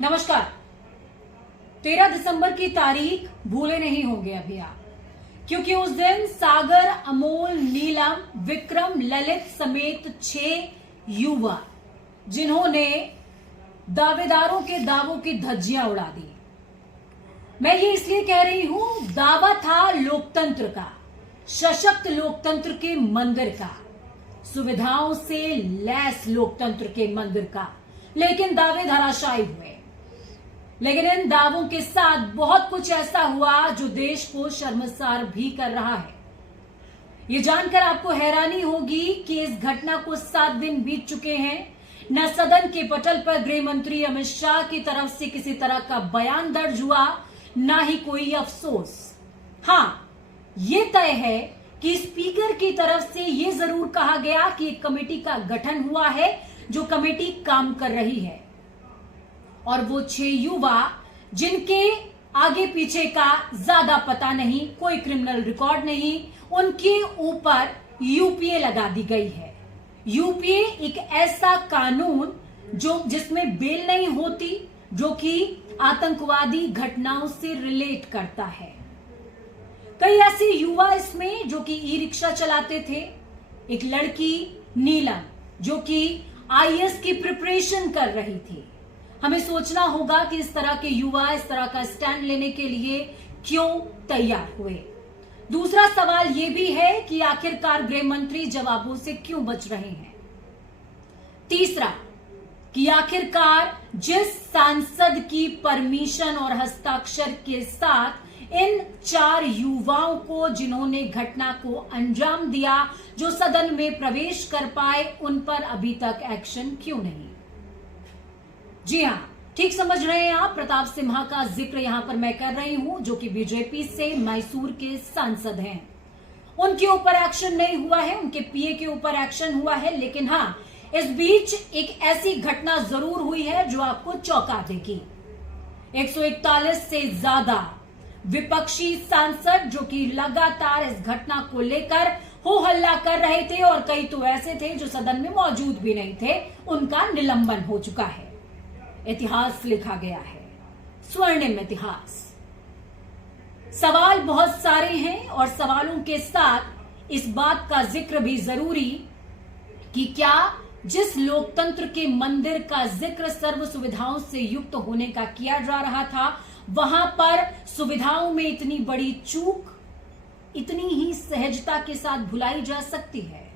नमस्कार। 13 दिसंबर की तारीख भूले नहीं होंगे अभी आप, क्योंकि उस दिन सागर, अमोल, नीलम, विक्रम, ललित समेत 6 युवा जिन्होंने दावेदारों के दावों की धज्जियां उड़ा दी। मैं ये इसलिए कह रही हूं, दावा था लोकतंत्र का, सशक्त लोकतंत्र के मंदिर का, सुविधाओं से लैस लोकतंत्र के मंदिर का, लेकिन दावे धराशायी हुए। लेकिन इन दावों के साथ बहुत कुछ ऐसा हुआ जो देश को शर्मसार भी कर रहा है। ये जानकर आपको हैरानी होगी कि इस घटना को 7 दिन बीत चुके हैं। न सदन के पटल पर गृह मंत्री अमित शाह की तरफ से किसी तरह का बयान दर्ज हुआ, ना ही कोई अफसोस। हां, ये तय है कि स्पीकर की तरफ से ये जरूर कहा गया कि एक कमेटी का गठन हुआ है, जो कमेटी काम कर रही है, और वो 6 युवा जिनके आगे पीछे का ज्यादा पता नहीं, कोई क्रिमिनल रिकॉर्ड नहीं, उनके ऊपर यूपीए लगा दी गई है। यूपीए एक ऐसा कानून जिसमें बेल नहीं होती, जो कि आतंकवादी घटनाओं से रिलेट करता है। कई ऐसे युवा इसमें जो कि ई रिक्शा चलाते थे, एक लड़की नीलम जो कि आईएएस की प्रिपरेशन कर रही थी। हमें सोचना होगा कि इस तरह के युवा इस तरह का स्टैंड लेने के लिए क्यों तैयार हुए। दूसरा सवाल यह भी है कि आखिरकार गृह मंत्री जवाबों से क्यों बच रहे हैं। तीसरा, कि आखिरकार जिस सांसद की परमिशन और हस्ताक्षर के साथ इन 4 युवाओं को, जिन्होंने घटना को अंजाम दिया, जो सदन में प्रवेश कर पाए, उन पर अभी तक एक्शन क्यों नहीं। जी हां, ठीक समझ रहे हैं आप, प्रताप सिम्हा का जिक्र यहां पर मैं कर रही हूं, जो कि बीजेपी से मैसूर के सांसद हैं। उनके ऊपर एक्शन नहीं हुआ है, उनके पीए के ऊपर एक्शन हुआ है, लेकिन हां, इस बीच एक ऐसी घटना जरूर हुई है जो आपको चौंका देगी। 141 से ज्यादा विपक्षी सांसद जो कि लगातार इस घटना को लेकर हो हल्ला कर रहे थे, और कई तो ऐसे थे जो सदन में मौजूद भी नहीं थे, उनका निलंबन हो चुका है। इतिहास लिखा गया है, स्वर्णिम इतिहास। सवाल बहुत सारे हैं, और सवालों के साथ इस बात का जिक्र भी जरूरी कि क्या जिस लोकतंत्र के मंदिर का जिक्र सर्व सुविधाओं से युक्त होने का किया जा रहा था, वहां पर सुविधाओं में इतनी बड़ी चूक इतनी ही सहजता के साथ भुलाई जा सकती है,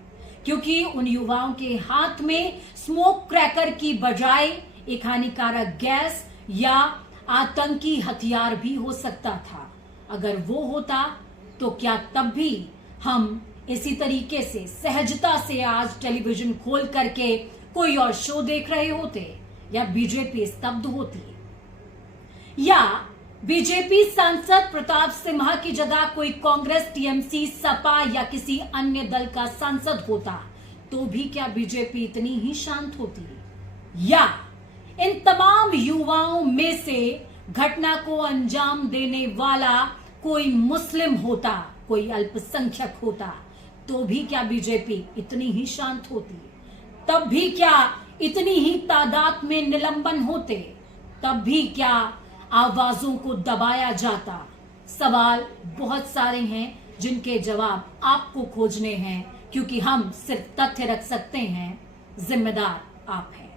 क्योंकि उन युवाओं के हाथ में स्मोक क्रैकर की बजाय एक हानिकारक गैस या आतंकी हथियार भी हो सकता था। अगर वो होता तो क्या तब भी हम इसी तरीके से सहजता से आज टेलीविजन खोल करके कोई और शो देख रहे होते, या बीजेपी स्तब्ध होती, या बीजेपी सांसद प्रताप सिम्हा की जगह कोई कांग्रेस, टीएमसी, सपा या किसी अन्य दल का सांसद होता, तो भी क्या बीजेपी इतनी ही शांत होती, या इन तमाम युवाओं में से घटना को अंजाम देने वाला कोई मुस्लिम होता, कोई अल्पसंख्यक होता, तो भी क्या बीजेपी इतनी ही शांत होती, तब भी क्या इतनी ही तादाद में निलंबन होते, तब भी क्या आवाजों को दबाया जाता। सवाल बहुत सारे हैं जिनके जवाब आपको खोजने हैं, क्योंकि हम सिर्फ तथ्य रख सकते हैं, जिम्मेदार आप हैं।